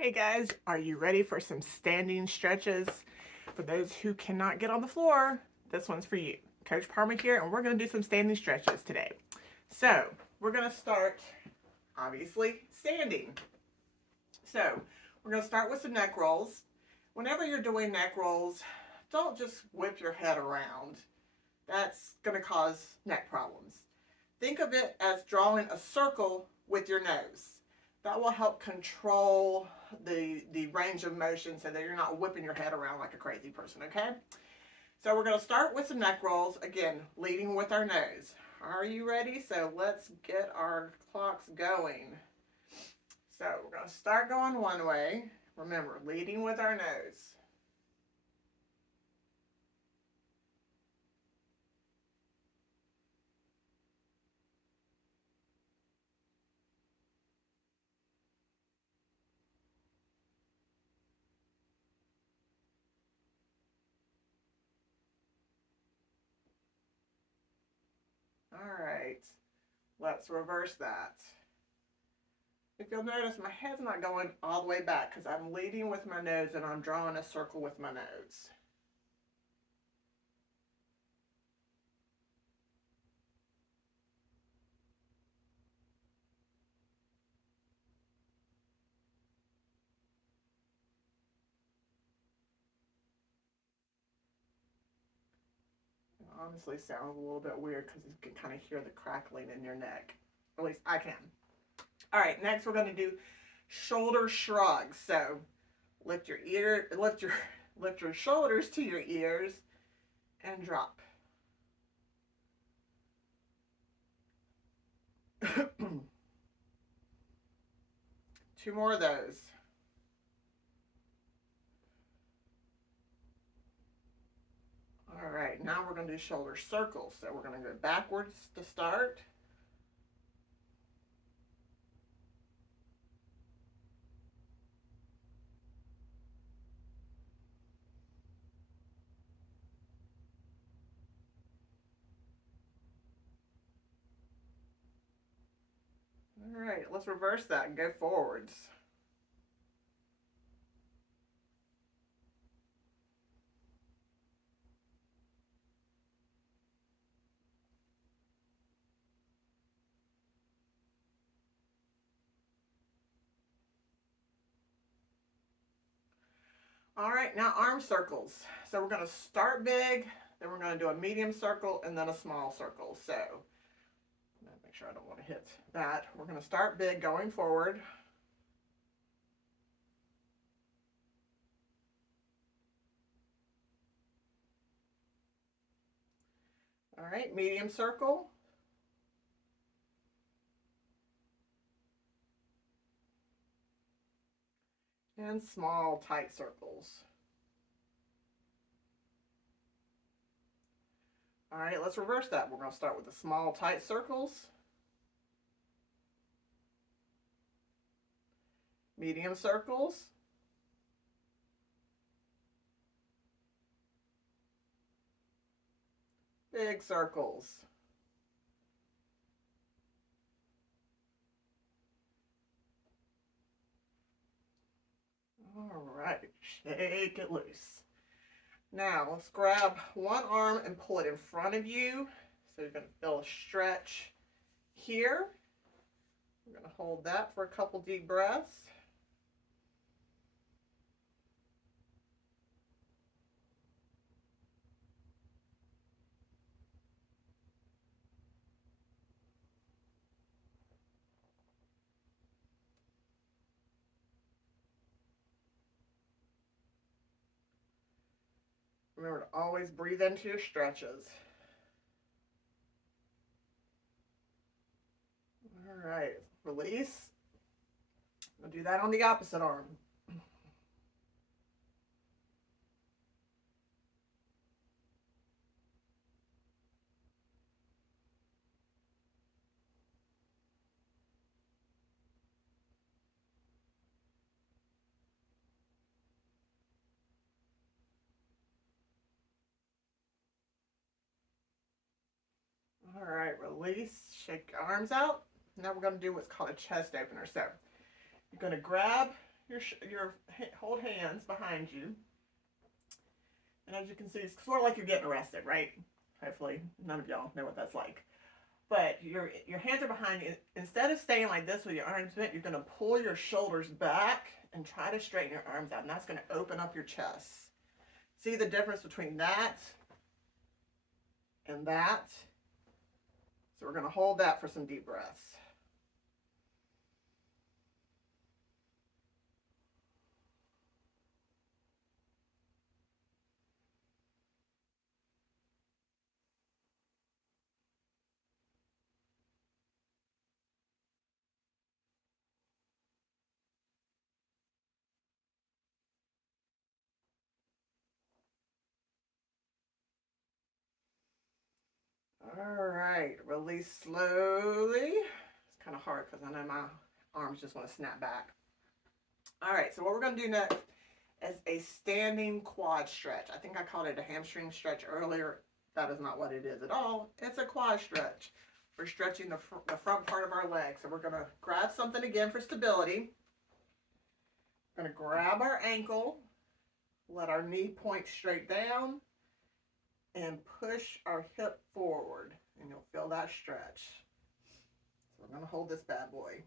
Hey guys, are you ready for some standing stretches? For those who cannot get on the floor, this one's for you. Coach Parma here, and we're going to do some standing stretches today. So, we're going to start, obviously, standing. So, we're going to start with some neck rolls. Whenever you're doing neck rolls, don't just whip your head around. That's going to cause neck problems. Think of it as drawing a circle with your nose. That will help control the range of motion so that you're not whipping your head around like a crazy person, okay? So we're going to start with some neck rolls, again, leading with our nose. Are you ready? So let's get our clocks going. So we're going to start going one way. Remember, leading with our nose. All right, let's reverse that. If you'll notice, my head's not going all the way back because I'm leading with my nose and I'm drawing a circle with my nose. It honestly sounds a little bit weird because you can kind of hear the crackling in your neck. At least I can. All right, next we're going to do shoulder shrugs. So lift your shoulders to your ears and drop. Two more of those. All right, now we're going to do shoulder circles. So we're going to go backwards to start. All right, let's reverse that and go forwards. All right, now arm circles. So we're going to start big, then we're going to do a medium circle and then a small circle. So make sure I don't want to hit that. We're going to start big going forward. All right, medium circle. And small tight circles. All right, let's reverse that. We're going to start with the small tight circles, medium circles, big circles. All right, shake it loose. Now let's grab one arm and pull it in front of you. So you're going to feel a stretch here. We're going to hold that for a couple deep breaths. Remember to always breathe into your stretches. All right, release. We'll do that on the opposite arm. All right, release, shake your arms out. Now we're going to do what's called a chest opener. So you're going to grab hold hands behind you. And as you can see, it's sort of like you're getting arrested, right? Hopefully none of y'all know what that's like. But your hands are behind you. Instead of staying like this with your arms bent, you're going to pull your shoulders back and try to straighten your arms out. And that's going to open up your chest. See the difference between that and that? So we're going to hold that for some deep breaths. All right, release slowly. It's kind of hard because I know my arms just want to snap back. All right, so what we're going to do next is a standing quad stretch. I think I called it a hamstring stretch earlier. That is not what it is at all. It's a quad stretch. We're stretching the front part of our leg. So we're going to grab something again for stability. We're going to grab our ankle, let our knee point straight down, and push our hip forward. And you'll feel that stretch. So we're going to hold this bad boy.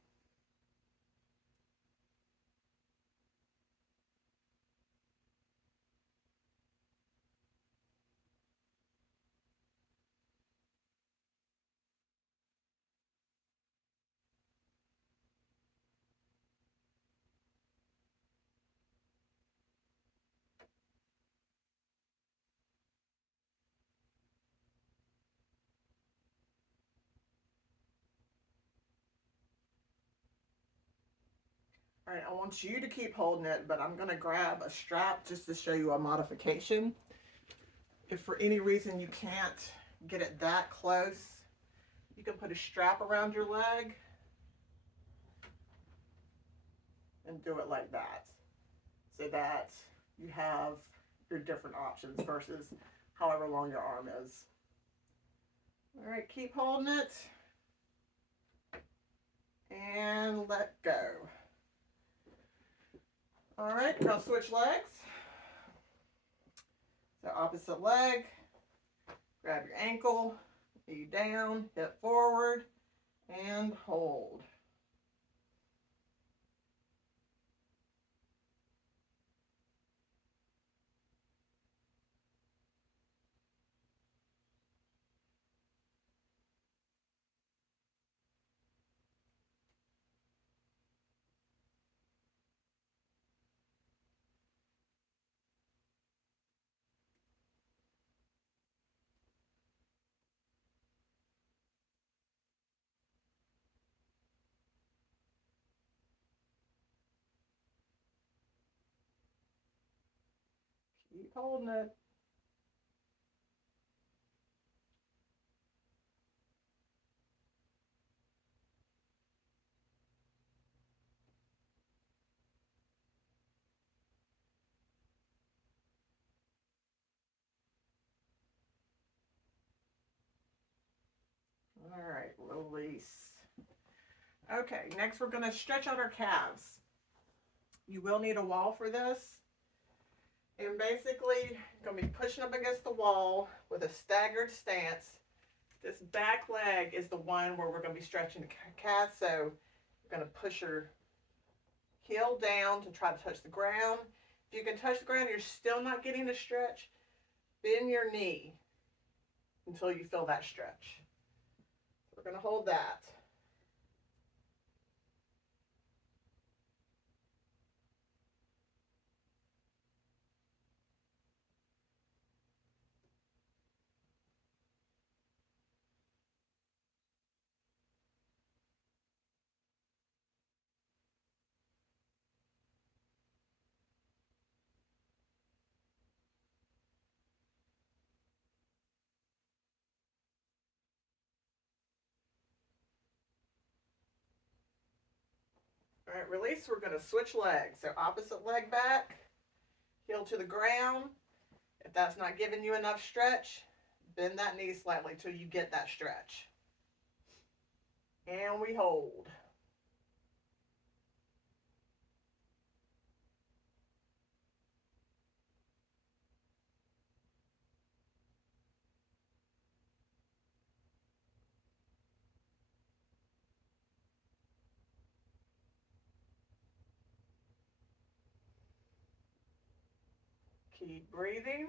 All right, I want you to keep holding it, but I'm going to grab a strap just to show you a modification. If for any reason you can't get it that close, you can put a strap around your leg and do it like that, so that you have your different options versus however long your arm is. All right, keep holding it and let go. All right, now switch legs. So opposite leg, grab your ankle, knee down, hip forward, and hold. Keep holding it. All right, release. Okay, next we're going to stretch out our calves. You will need a wall for this. And basically, you're going to be pushing up against the wall with a staggered stance. This back leg is the one where we're going to be stretching the calf. So you're going to push your heel down to try to touch the ground. If you can touch the ground, you're still not getting the stretch, bend your knee until you feel that stretch. We're going to hold that. All right, release. We're going to switch legs. So opposite leg back, heel to the ground. If that's not giving you enough stretch, bend that knee slightly till you get that stretch. And we hold. Keep breathing.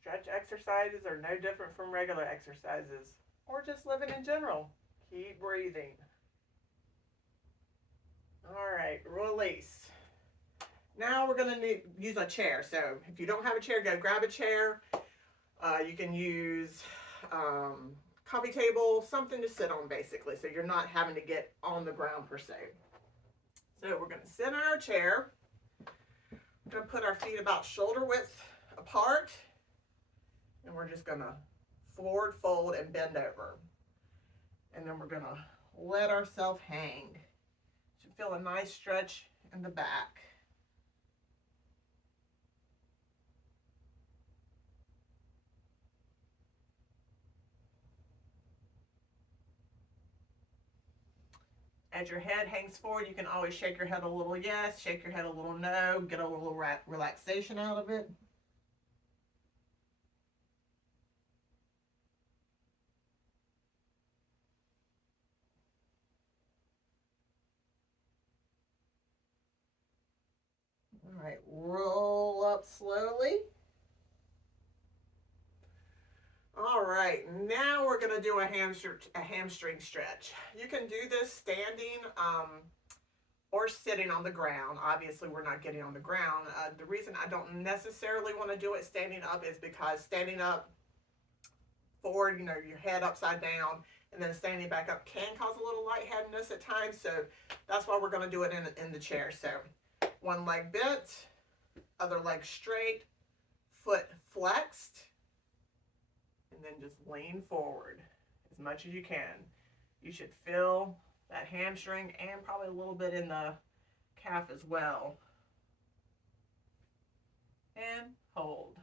Stretch exercises are no different from regular exercises or just living in general. Keep breathing. All right, release. Now we're going to use a chair. So if you don't have a chair, go grab a chair. You can use coffee table, something to sit on basically, so you're not having to get on the ground per se. So we're going to sit in our chair. We're going to put our feet about shoulder width apart, and we're just going to forward fold and bend over. And then we're going to let ourselves hang. Should feel a nice stretch in the back. As your head hangs forward, you can always shake your head a little yes, shake your head a little no, get a little relaxation out of it. All right, roll up slowly. All right, now we're gonna do a hamstring stretch. You can do this standing or sitting on the ground. Obviously, we're not getting on the ground. The reason I don't necessarily want to do it standing up is because standing up forward, you know, your head upside down, and then standing back up can cause a little lightheadedness at times. So that's why we're going to do it in the chair. So one leg bent, other leg straight, foot flexed, and then just lean forward as much as you can. You should feel that hamstring and probably a little bit in the calf as well. And hold.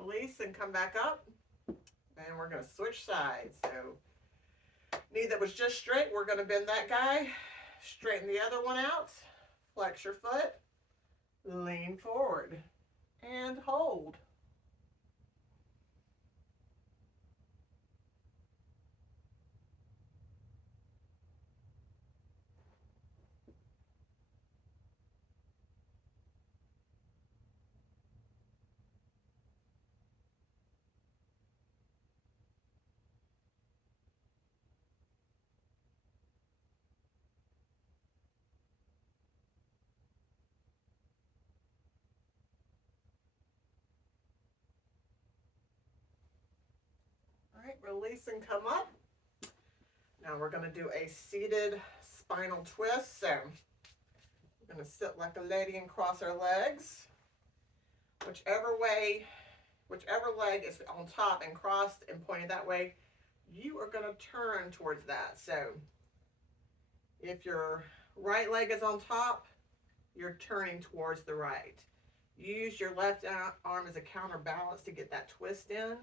Release and come back up. And we're going to switch sides. So knee that was just straight, we're going to bend that guy. Straighten the other one out. Flex your foot. Lean forward. And hold. All right, release and come up. Now we're going to do a seated spinal twist. So we're going to sit like a lady and cross our legs. Whichever leg is on top and crossed and pointed that way, you are going to turn towards that. So if your right leg is on top, you're turning towards the right. Use your left arm as a counterbalance to get that twist in.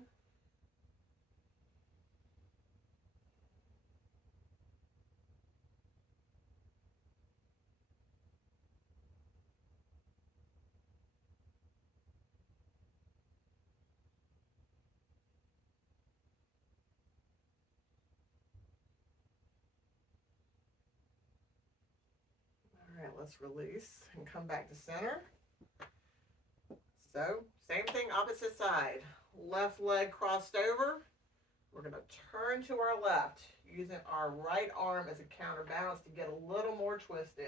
All right, let's release and come back to center. So, same thing, opposite side. Left leg crossed over. We're going to turn to our left, using our right arm as a counterbalance to get a little more twist in.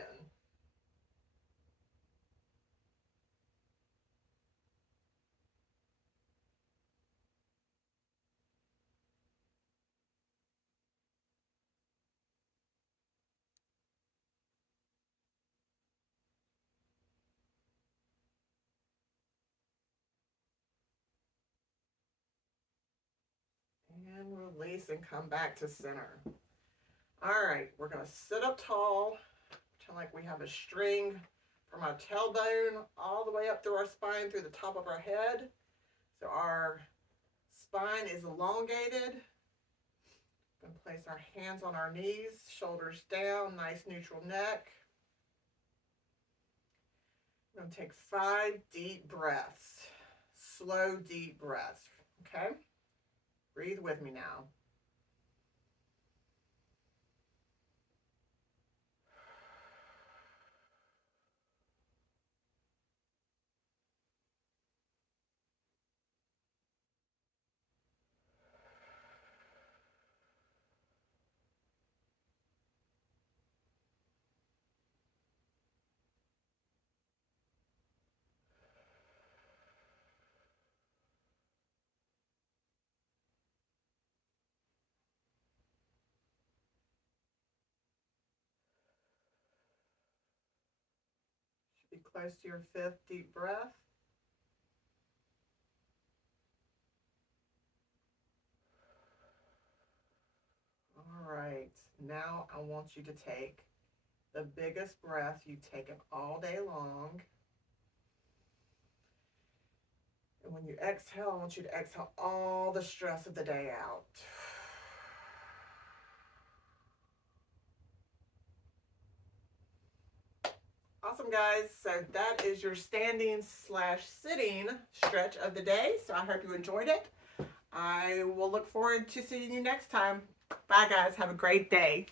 And release and come back to center. All right, we're going to sit up tall, pretend like we have a string from our tailbone all the way up through our spine, through the top of our head. So our spine is elongated. We're going to place our hands on our knees, shoulders down, nice neutral neck. We're going to take 5 deep breaths, slow, deep breaths, okay? Breathe with me now. Be close to your 5th deep breath. All right, now I want you to take the biggest breath you've taken all day long. And when you exhale, I want you to exhale all the stress of the day out. Awesome, guys. So that is your standing / sitting stretch of the day. So I hope you enjoyed it. I will look forward to seeing you next time. Bye, guys. Have a great day.